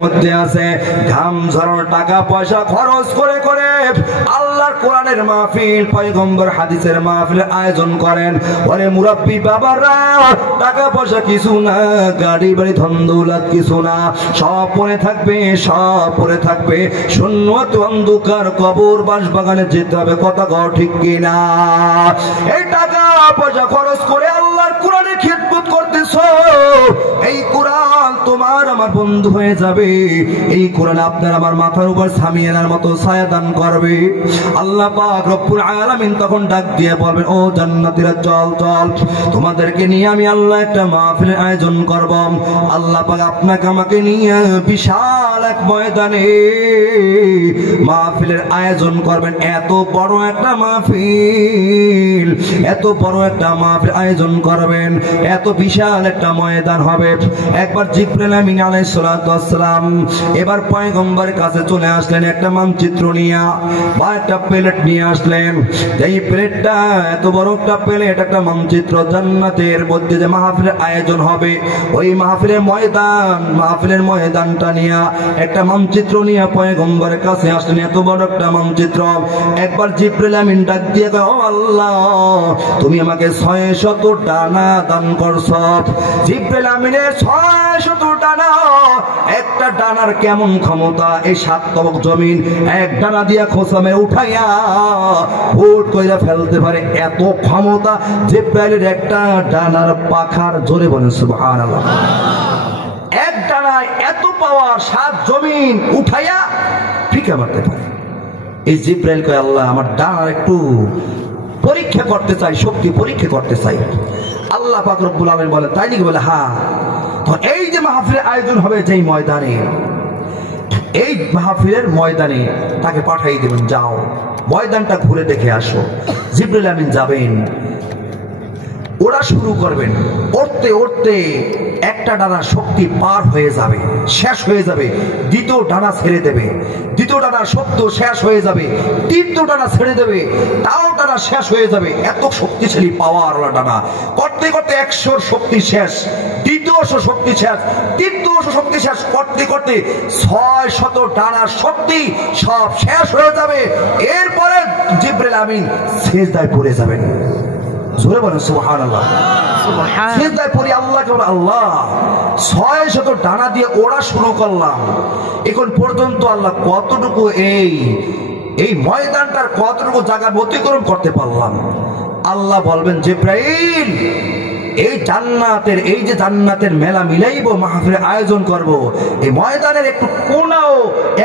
মধ্যে আছে ঘাম ঝরানো টাকা পয়সা খরচ করে করে আল্লাহর কোরআনের মাহফিল পয়গম্বর হাদিসের মাহফিলের আয়োজন করেন। ওরে মুরাব্বি বাবারা, টাকা পয়সা কিছু না, গাড়ি বাড়ি ধন দৌলত কিছু না, সব পড়ে থাকবে, সব পড়ে থাকবে। শূন্যত অন্ধকার কবর বাসবাগানে যেতে হবে। কথা কও ঠিক কিনা? এই টাকা পয়সা খরচ করে আল্লাহর কোরআনের খিদমত করতেছো, এই কোরআন তোমার আমার বন্ধু হয়ে যাবে। এই কোরআন আপনার আমার মাথার উপর সামিয়ানার মতো ছায়া দান করবে। আল্লাহ পাক রব্বুল আলামিন তখন ডাক দিয়ে বলবেন, ও জান্নাতীরা চল চল, তোমাদেরকে নিয়ে আমি আল্লাহ একটা মাহফিলের আয়োজন করব। আল্লাহ পাক আপনাকে আমাকে নিয়ে বিশাল এক ময়দানে মাহফিলের আয়োজন করবেন। এত বড় একটা মাহফিল, এত বড় একটা মাহফিল আয়োজন করবেন, এত বিশাল একটা ময়দান হবে। একবার জিবরাইল আমিন আলাইহিস সালাতু ওয়াস সালাম এবার পয়গম্বরের কাছে চলে আসলেন একটা মানচিত্র নিয়ে বা একটা প্লেট নিয়ে আসলেন। এই প্লেটটা এত বড় একটা প্লেট, একটা মানচিত্র, জান্নাতের মধ্যে যে মাহফিলের আয়োজন হবে ওই মাহফিলের ময়দানটা নিয়ে একটা মানচিত্র নিয়ে পয়গম্বরের কাছে আসলেন। এত বড় একটা মানচিত্র। একবার জিবরাইল আমিন ডাক দিয়ে কয়, ও আল্লাহ, তুমি আমাকে 600 ডানা দান করছো। জিবরাইল আমিনের 600 ডানা, একটা ডানার কেমন ক্ষমতা, এই 7 তবক জমিন এক ডানা দিয়া খোসা মেরে উঠাইয়া ফুট কইরা ফেলতে পারে, এত ক্ষমতা জিবরাইলের একটা ডানার পাখার। জোরে বলেন সুবহানাল্লাহ। এক ডানায় এত পাওয়ার, 7 জমিন উঠাইয়া ফিকা মারতে পারে। এই জিবরাইল কয়, আল্লাহ, আমার ডানার একটু পরীক্ষা করতে চাই, শক্তি পরীক্ষা করতে চাই। আল্লাহ পাক রব্বুল আলামিন বলে, তাই নাকি? বলে, হ্যাঁ। তো এই যে মাহফিলের আয়োজন হবে যেই ময়দানে, এই মাহফিলের ময়দানে তাকে পাঠিয়ে দেবেন, যাও ময়দানটা ঘুরে দেখে আসো। জিবরাইল আমিন যাবেন, ওরা শুরু করবেন। উঠতে উঠতে একটা ডানার শক্তি পার হয়ে যাবে, শেষ হয়ে যাবে। দ্বিতীয় ডানা ছেড়ে দেবে, দ্বিতীয় ডানার শক্তি শেষ হয়ে যাবে। তৃতীয় ডানা ছেড়ে দেবে, তাও ডানা শেষ হয়ে যাবে। এত শক্তিশালী পাওয়ার ডানা। করতে করতে 100 শক্তি শেষ, 200 শক্তি শেষ, 300 শক্তি শেষ। করতে করতে 600 ডানার শক্তি সব শেষ হয়ে যাবে। এরপরে জিবরাইল আমিন সিজদায় পড়ে যাবেন। জোরে বলেন সুবহানাল্লাহ। সিজদায় পড়ে আল্লাহকে বলে, আল্লাহ, 600 ডানা দিয়ে ওড়া শুরু করলাম, এখন পর্যন্ত আল্লাহ কতটুকু এই ময়দানটার কতটুকু জায়গা অতিক্রম করতে পারলাম? আল্লাহ বলবেন, জিবরাইল, এই যে জান্নাতের মেলা মিলাইবো, মাহফিলের আয়োজন করব, এই ময়দানের একটু কোনাও,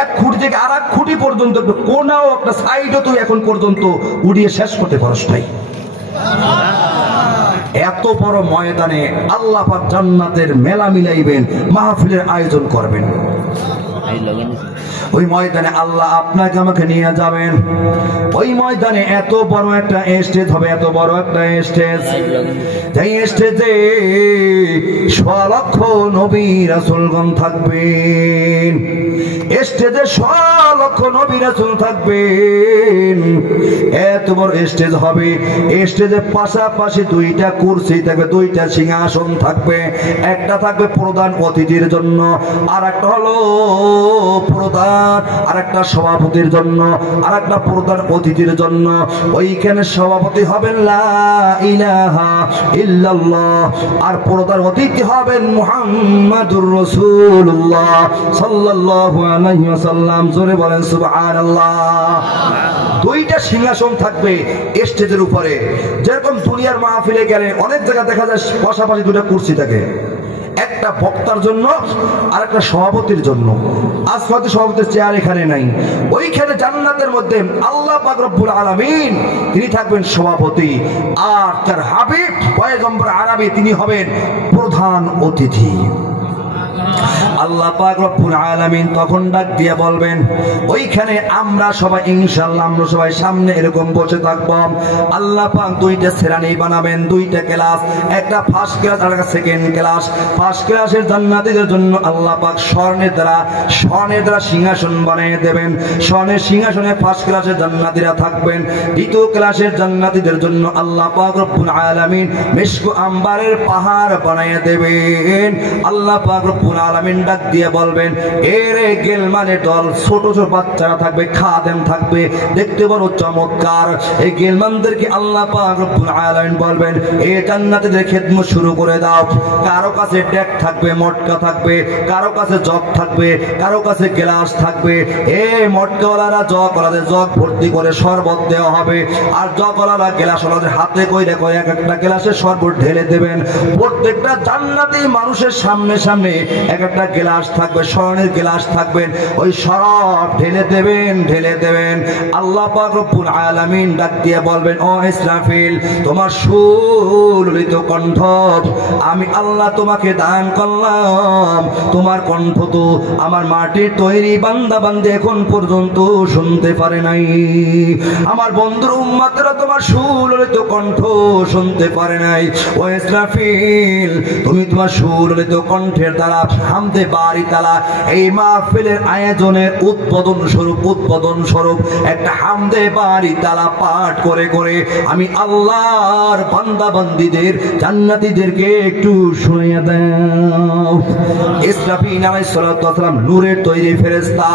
1 খুঁটি থেকে আর 1 খুঁটি পর্যন্ত একটু কোনাও, একটা সাইডও তুই এখন পর্যন্ত উড়িয়ে শেষ করতে পারস নাই। এত বড় ময়দানে আল্লাহ পাক জান্নাতের মেলা মিলাইবেন, মাহফিলের আয়োজন করবেন। ওই ময়দানে আল্লাহ আপনাকে আমাকে নিয়ে যাবেন। ওই ময়দানে এত বড় একটা স্টেজ হবে, এত বড় একটা স্টেজ, যেই স্টেজে 100 লক্ষ নবী রাসূলগণ থাকবেন। স্টেজে 100 লক্ষ নবী রাসূল থাকবেন। এত বড় স্টেজ হবে। স্টেজের পাশাপাশি 2টা কুরসি থাকবে, 2টা সিংহাসন থাকবে। একটা থাকবে প্রধান অতিথির জন্য, আর একটা হলো প্রধান, আর একটা সভাপতির জন্য, আর একটা প্রধান অতিথির জন্য। ওইখানে সভাপতি হবেন লা ইলাহা ইল্লাল্লাহ, আর প্রধান অতিথি হবেন মুহাম্মাদুর রাসূলুল্লাহ সাল্লাল্লাহু আলাইহি ওয়াসাল্লাম। জোরে বলেন সুবহানাল্লাহ। 2টা সিংহাসন থাকবে স্টেজের উপরে। যেরকম দুনিয়ার মাহফিলে গেলে অনেক জায়গা দেখা যায় পাশাপাশি 2টা কুরসি থাকে, একটা বক্তার জন্য আর একটা সভাপতির জন্য। আজ হয়তো সভাপতির চেয়ার এখানে নাই, ওইখানে জান্নাতের মধ্যে আল্লাহ পাক রব্বুল আলামিন তিনি থাকবেন সভাপতি, আর তার হাবিব পয়গম্বর আরবি তিনি হবেন প্রধান অতিথি। আল্লাহ পাক রব্বুল আলামিন তখন ডাক দিয়ে বলবেন, ওইখানে আমরা সবাই ইনশাআল্লাহ আমরা সবাই সামনে এরকম বসে থাকব। আল্লাহ পাক 2টা শ্রেণী বানাবেন, 2টা ক্লাস, একটা ফার্স্ট ক্লাস আর একটা সেকেন্ড ক্লাস। ফার্স্ট ক্লাসের জান্নাতীদের জন্য আল্লাহ পাক স্বর্ণের দ্বারা সিংহাসন বানিয়ে দেবেন। স্বর্ণের সিংহাসনে ফার্স্ট ক্লাসের জান্নাতীরা থাকবেন। দ্বিতীয় ক্লাসের জান্নাতীদের জন্য আল্লাহ পাক রব্বুল আলামিন মিশক আম্বারের পাহাড় বানিয়ে দেবেন। আল্লাহ পাক রব্বুল আলামিন ডাক দিয়ে বলবেন, এরে গিলমানের দল, ছোট ছোট বাচ্চারা থাকবে, খাদেম থাকবে, দেখতে বড় চমৎকার। এই গিলমানদেরকে আল্লাহ পাক রব্বুল আলামিন বলবেন, এই জান্নাতীদের খেদমত শুরু করে দাও। কারো কাছে ডেক থাকবে, মটকা থাকবে, কারো কাছে জগ থাকবে, কারো কাছে গ্লাস থাকবে। এই মটকাওয়ালারা জগওয়ালাদের জগ ভর্তি করে শরবত দেওয়া হবে, আর জগওয়ালারা গ্লাসওয়ালাদের হাতে কইরে কই এক একটা গ্লাসে শরবত ঢেলে দেবেন। প্রত্যেকটা জান্নাতি মানুষের সামনে সামনে এক একটা গ্লাস থাকবে, স্বর্ণের গ্লাস থাকবেন, ওই শরাব ঢেলে দেবেন, ঢেলে দেবেন। আল্লাহ পাক রব্বুল আলামিন ডাক দিয়ে বলবেন, ও ইসরাফিল, তোমার সুললিত কণ্ঠ আমি আল্লাহ তোমাকে দান করলাম। তোমার কণ্ঠ তো আমার মাটির তৈরি বান্দা বান্দে এখন পর্যন্ত শুনতে পারে নাই। আমার বন্ধুর উম্মতরা তোমার সুললিত কণ্ঠ শুনতে পারে নাই। ও ইসরাফিল, তুমি তোমার সুললিত কণ্ঠের দ্বারা হামদে বারি তাআলা এই মাহফিলের আয়োজনের উদ্বোধন স্বরূপ একটা হামদে বারি তাআলা পাঠ করে করে আমি আল্লাহর বান্দা বান্দীদের জান্নাতীদেরকে একটু শুনিয়ে দাও। ইসরাফিল আলাইহিস সালাতু ওয়াস সালাম নূরের তৈরি ফেরেশতা।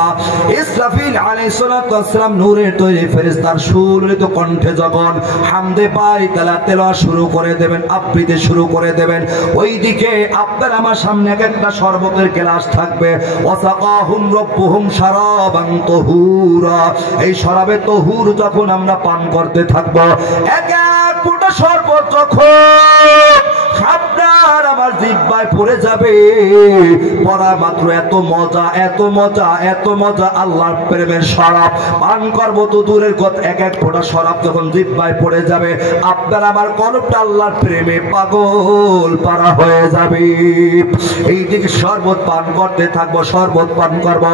ইসরাফিল আলাইহিস সালাতু ওয়াস সালাম নূরের তৈরি ফেরেশতার সুললিত কণ্ঠে যখন হামদে বারি তাআলা তেলাওয়াত শুরু করে দেবেন, আবৃত্তি শুরু করে দেবেন, ওইদিকে আপনার আমার সামনে একটা শরবতের গ্লাস থাকবে। ওয়াসাকাহুম রাব্বুহুম শারাবান তাহুরা। এই শরাবে তহুর যখন আমরা পান করতে থাকব, এক এক ফোঁটা শরবত যখন আপনার আমার জিহ্বায় পড়ে যাবে, পড়া মাত্র এত মজা, এত মজা, এত মজা, আল্লাহর প্রেমের শরাব পান করব তো দূরের কথা, এক এক ফোঁটা শরাব যখন জিহ্বায় পড়ে যাবে, আপনার আমার কলবটা আল্লাহর প্রেমে পাগল পারা হয়ে যাবে। এইদিকে শরবত পান করতে থাকবো, শরবত পান করব,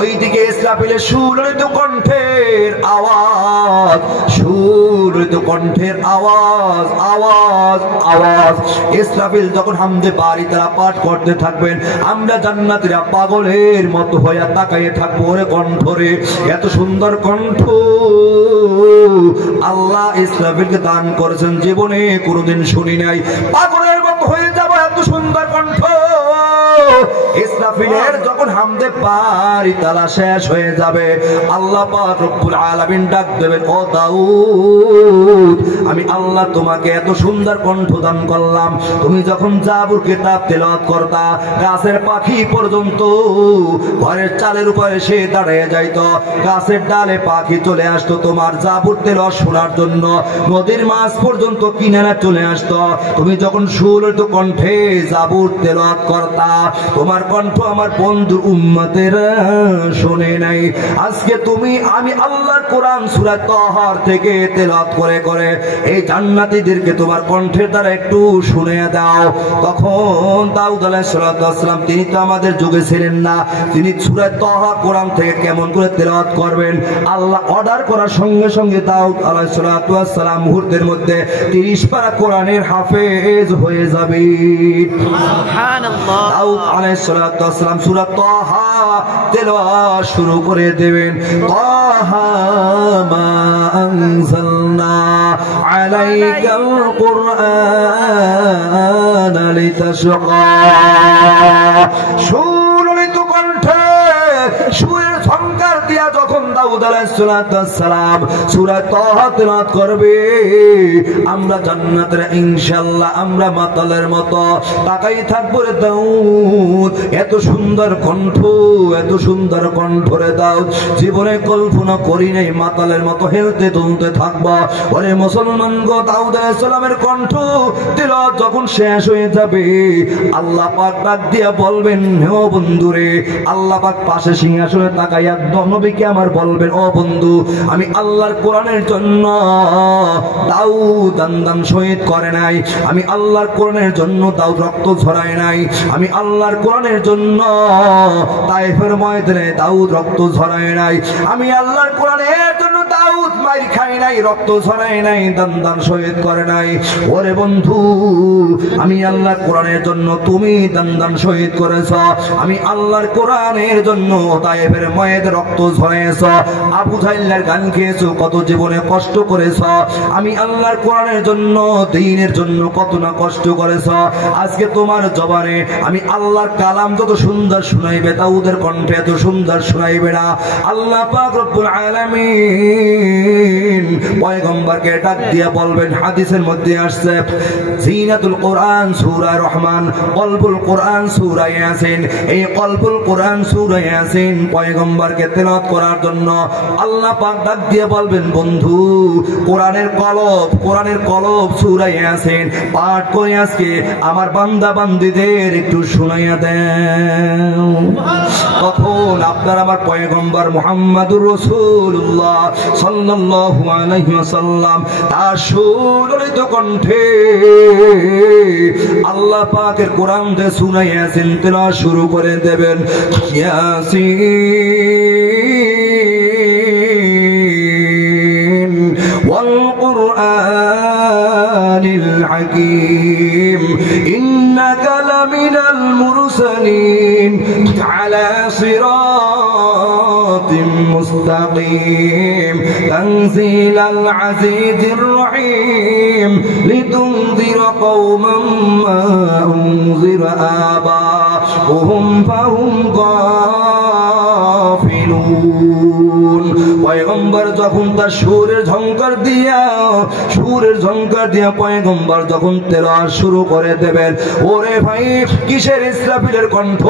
ওইদিকে ইসরাফিলের সুললিত কণ্ঠের আওয়াজ, সুললিত কণ্ঠের আওয়াজ, আওয়াজ, আওয়াজ। ইসরাফিল যখন হামদে বারি তাআলা পাঠ করতে থাকবেন, আমরা জান্নাতীরা পাগলের মতো হয়ে তাকাইয়ে থাকবো। ওরে কণ্ঠরে, এত সুন্দর কণ্ঠ আল্লাহ ইসরাফিলকে দান করেছেন, জীবনে কোনোদিন শুনি নাই। পাগলের মতো হয়ে যাব, এত সুন্দর কণ্ঠ। ইসরাফিলের যখন হামদে বারি তাআলা শেষ হয়ে যাবে, আল্লাহ পাক রব্বুল আলামিন ডাক দেবেন, ও দাউদ, আমি আল্লাহ তোমাকে এত সুন্দর কণ্ঠ দান করলাম। তুমি যখন জাবুর কিতাব তেলাওয়াত করতা, গাছের পাখি পর্যন্ত ঘরের চালের উপরে সে দাঁড়িয়ে যাইত, গাছের ডালে পাখি চলে আসতো তোমার জাবুর তেলাওয়াত শোনার জন্য, নদীর মাছ পর্যন্ত কিনারা চলে আসতো। তুমি যখন সুললিত কণ্ঠে জাবুর তেলাওয়াত করতা, তোমার কণ্ঠ আমার বন্ধু উম্মতেরা শুনে নাই। আজকে তুমি আমি আল্লাহর কোরআন সূরা তাহার থেকে তেলাওয়াত করে করে এই জান্নাতীদেরকে তোমার কণ্ঠের দ্বারা একটু শুনে দাও। তখন দাউদ আলাইহিস সালাম, তিনি তো আমাদের যুগে ছিলেন না, তিনি সূরা তাহা কোরআন থেকে কেমন করে তেলাওয়াত করবেন, আল্লাহ অর্ডার করার সঙ্গে সঙ্গে দাউদ আলাইহিস সালাম মুহূর্তের মধ্যে 30 পারা কোরআনের হাফেজ হয়ে যাবে। সুবহানাল্লাহ। দাউদ আলাইহিস সালাম সূরা তাহা তেলাওয়াত শুরু করে দেবেন। তাহা মা আনজালনা আলাইকাল কুরআন লিতাশকা। সুললিত কণ্ঠে সুরের সংকার দিয়া যখন দাউদ আলাইহিস সালাম সূরা তাহা তেলাওয়াত করবে, আমরা জান্নাতের ইনশাআল্লাহ আমরা মাতালের মতো তাকাই থাকবো। রে দাউদ, এত সুন্দর কণ্ঠ, এত সুন্দর কণ্ঠ রে দাউদ, জীবনে কল্পনা করি নাই মাতালের মতো হেলতে দুলতে থাকবো। ওরে মুসলমান গো, দাউদ আলাইহিস সালামের কণ্ঠ তেলাওয়াত যখন শেষ হয়ে যাবে, আল্লাহ পাক ডাক দিয়া বলবেন, হে বন্ধুরে, আল্লাহ পাক পাশে সিংহাসনে তাকাইয়া নবীকে আমার বলবেন, ও বন্ধু, আমি আল্লাহর কোরআনের জন্য দাউদ দান শহীদ করে নাই, আমি আল্লাহর কোরআনের জন্য দাউদ রক্ত ঝরায় নাই, আমি আল্লাহর কোরআনের জন্য তায়েফের ময়দানে দাউদ রক্ত ঝরায় নাই, আমি আল্লাহর কোরআনের জন্য দাউদ মার খায় নাই, রক্ত ঝরায় নাই, দান শহীদ করে নাই। ওরে বন্ধু, আমি আল্লাহর কোরআনের জন্য তুমি দান শহীদ করেছ, আমি আল্লাহর কোরআনের জন্য তায়েফের ময়দানে রক্ত ঝরাইছ, আবু জাহেলের গান খেয়েছো, কত জীবনে কষ্ট করেছো। আমি আল্লাহর কোরআনের জন্য, দ্বীনের জন্য কত না কষ্ট করেছো। আজকে তোমার জবানে আমি আল্লাহর কালাম যত সুন্দর শুনাইবে, দাউদের কণ্ঠে এত সুন্দর শুনাইবে না। আল্লাহ পাক রব্বুল আলামিন পয়গম্বরকে ডাক দিয়ে বলবেন, হাদিসের মধ্যে আসছে, জিনাতুল কোরআন সূরা রহমান, কলবুল কোরআন সূরা ইয়াসিন। এই কলবুল কোরআন সূরা ইয়াসিন পয়গম্বরকে তেলাওয়াত করার জন্য আল্লাহ পাক ডাক দিয়ে বলবেন, বন্ধু কোরআনের কলব সূরা ইয়াসিন পাঠ করে আজকে আমার বান্দা বান্দীদের একটু শুনাইয়া দেন। তখন আপনার আমার পয়গম্বর মুহাম্মদুর রাসূলুল্লাহ সাল্লাল্লাহু আলাইহি ওয়াসাল্লাম তার সুললিত কণ্ঠে আল্লাহ পাকের কোরআন দিয়ে সূরা ইয়াসিন তেলাওয়াত শুরু করে দেবেন। ইয়াসিন ওয়াল কুরআনিল হাকীম ইন্নাকা লামিনাল মুরসালিন আলা সিরাতিম মুস্তাকিম তানজিলাল আজিজির রহিম লিতুনযিরা কওমান মা উনযিরা আবাউহুম ফাহুম গাফিলুন। পয়গম্বর যখন তার সুরের ঝংকার দিয়া পয়গম্বর যখন তেলাওয়াত শুরু করে দেবেন, ওরে ভাই কিসের ইসরাফিলের কণ্ঠ,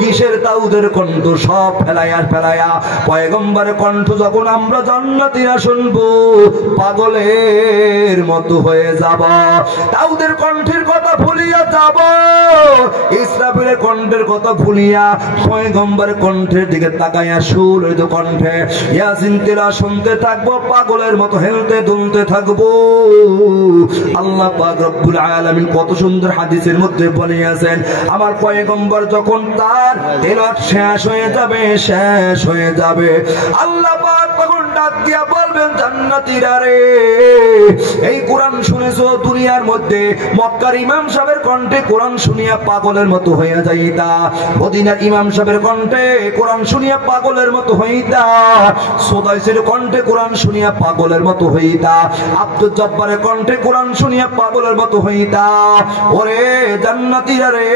কিসের দাউদের কণ্ঠ, সব ফেলাইয়া পয়গম্বরের কণ্ঠ যখন আমরা জান্নাতীরা শুনবো, পাগলের মতো হয়ে যাব। দাউদের কণ্ঠের কথা ভুলিয়া যাব, ইসরাফিলের কণ্ঠের কথা ভুলিয়া পয়গম্বরের কণ্ঠের দিকে তাকাইয়া সুললিত কণ্ঠে ইয়াসিন তেলাওয়াত শুনতে থাকবো, পাগলের মতো হেলতে দুলতে থাকবো। আল্লাহ পাক রব্বুল আলামিন কত সুন্দর হাদিসের মধ্যে বলেছেন, আমার পয়গম্বর যখন তার তেলাওয়াত শেষ হয়ে যাবে আল্লাহ পাক তখন ডাক দিয়া বলবেন, জান্নাতীরা রে, এই কোরআন শুনেছো দুনিয়ার মধ্যে মক্কার ইমাম সাহেবের কণ্ঠে কোরআন শুনিয়া পাগলের মতো হইয়া যাইতা, মদিনার ইমাম সাহেবের কণ্ঠে কোরআন শুনিয়া পাগলের মতো হইতা, সুদাইসের কণ্ঠে কোরআন শুনিয়া পাগলের মতো হইতা, আব্দুল জব্বারের কণ্ঠে কোরআন শুনিয়া পাগলের মতো হইতা। ওরে জান্নাতীরা রে,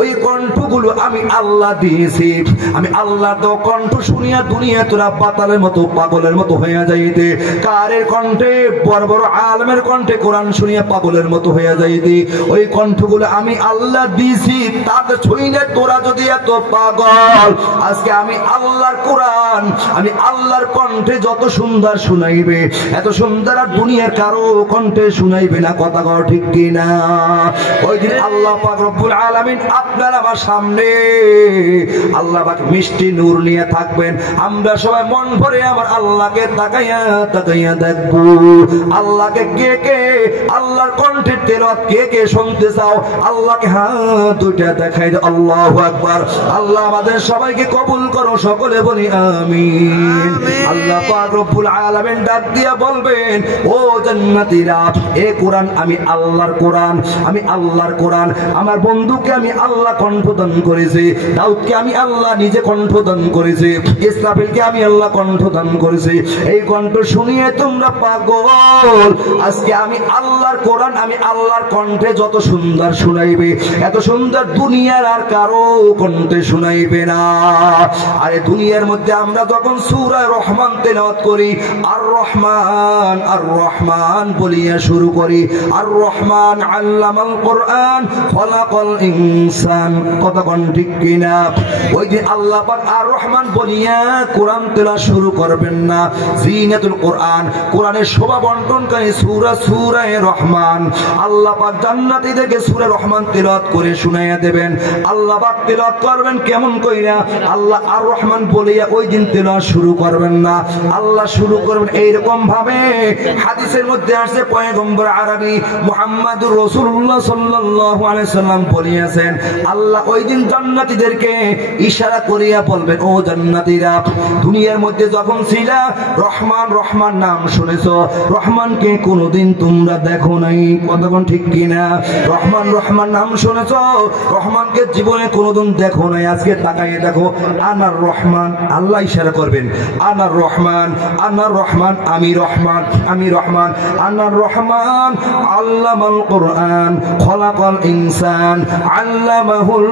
ওই কণ্ঠগুলো আমি আল্লাহ দিয়েছি, আমি আল্লাহ তো কণ্ঠ শুনিয়া দুনিয়া তোরা পাতালের মতো পাগলের মতো হইয়া যাইতে। কারের কণ্ঠে, বড় বড় আলেমের কণ্ঠে কোরআন শুনিয়া পাগলের মতো হইয়া যাইতে, ওই কণ্ঠগুলো আমি আল্লাহ দিয়েছি। তাতে ছুঁইলে তোরা যদি এত পাগল, আজকে আমি আল্লাহর কোরআন, আমি আল্লাহর কণ্ঠে যত সুন্দর শুনাইবে, এত সুন্দর আর দুনিয়ার কারো কণ্ঠে শুনাইবে না। কথা কও ঠিক কিনা? ওই দিন আল্লাহ পাক রব্বুল আলামিন আপনার আমার সামনে আল্লাহ পাক মিষ্টি নূর নিয়ে থাকবেন। আমরা সবাই মন ভরে আমার আল্লাহকে তাকাইয়া দেখবো। আল্লাহকে কে আল্লাহর কণ্ঠে তেলাওয়াত কে শুনতে চাও? আল্লাহকে হাত দুইটা দেখাই দাও। আল্লাহু আকবার। আল্লাহ আমাদের সবাইকে কবুল করো, সকলে বলি আমিন। আল্লাহ পাক রব্বুল আলামিন ডাক দিয়া বলবেন, ও জান্নাতীরা, এই কোরআন আমি আল্লাহর কোরআন, আমি আল্লাহর কোরআন। আমার বন্ধুকে আমি আল্লাহ কণ্ঠদান করেছি, দাউদকে আমি আল্লাহ নিজে কণ্ঠদান করেছি, ইসরাফিলকে আমি আল্লাহ কণ্ঠদান করেছি। এই কণ্ঠ শুনিয়ে তোমরা পাগল। আজকে আমি আল্লাহর কোরআন, আমি আল্লাহর কণ্ঠে যত সুন্দর শুনাইবে, এত সুন্দর দুনিয়ার আর কারো কণ্ঠে শুনাইবে না। আরে দুনিয়ার মধ্যে আমরা যখন সূরা রহমান তেলাওয়াত করি, আর রহমান আর রহমান বলিয়া শুরু করি, আর রহমান আল্লামাল কোরআন খলাকাল ইনসান। কতক্ষণ ঠিক কিনা? ওই যে আল্লাহ পাক আর রহমান বলিয়া কোরআন তেলাওয়াত শুরু করবেন না। জিনাতুল কোরআন, কোরআনের শোভা বন্টনকারী সূরা রহমান। আল্লাহ পাক জান্নাতীদেরকে সূরা রহমান তেলাওয়াত করে শুনাইয়া দেবেন। আল্লাহ পাক তেলাওয়াত করবেন কেমন কইরা? আল্লাহ আর রহমান বলিয়া ওই দিন তেলাওয়াত শুরু করবেন না, আল্লাহ শুরু করবেন। এইরকম ভাবে হাদিসের মধ্যে আসছে পয়গম্বর আরবি মুহাম্মদুর রাসূলুল্লাহ সাল্লাল্লাহু আলাইহি সাল্লাম বলিয়াছেন, আল্লাহ ওই দিন জান্নাতীদেরকে ইশারা করিয়া বলবেন, ও জান্নাতীরা, দুনিয়ার মধ্যে যখন ছিলা রহমান রহমান নাম শুনেছো, রহমানকে কোনোদিন তোমরা দেখো নাই, কতক্ষণ ঠিক কিনা? রহমান রহমান নাম শুনেছো, রহমানকে জীবনে কোনোদিন দেখো নাই, আজকে তাকাইয়ে দেখো। আনার রহমান, আল্লাহ ইশারা করবেন, আনার রহমান, আনার রহমান, আমি রহমান, আমি রহমান, আনার রহমান, আল্লামাল কুরআন, খলাকাল ইনসান, আল্লামাহুল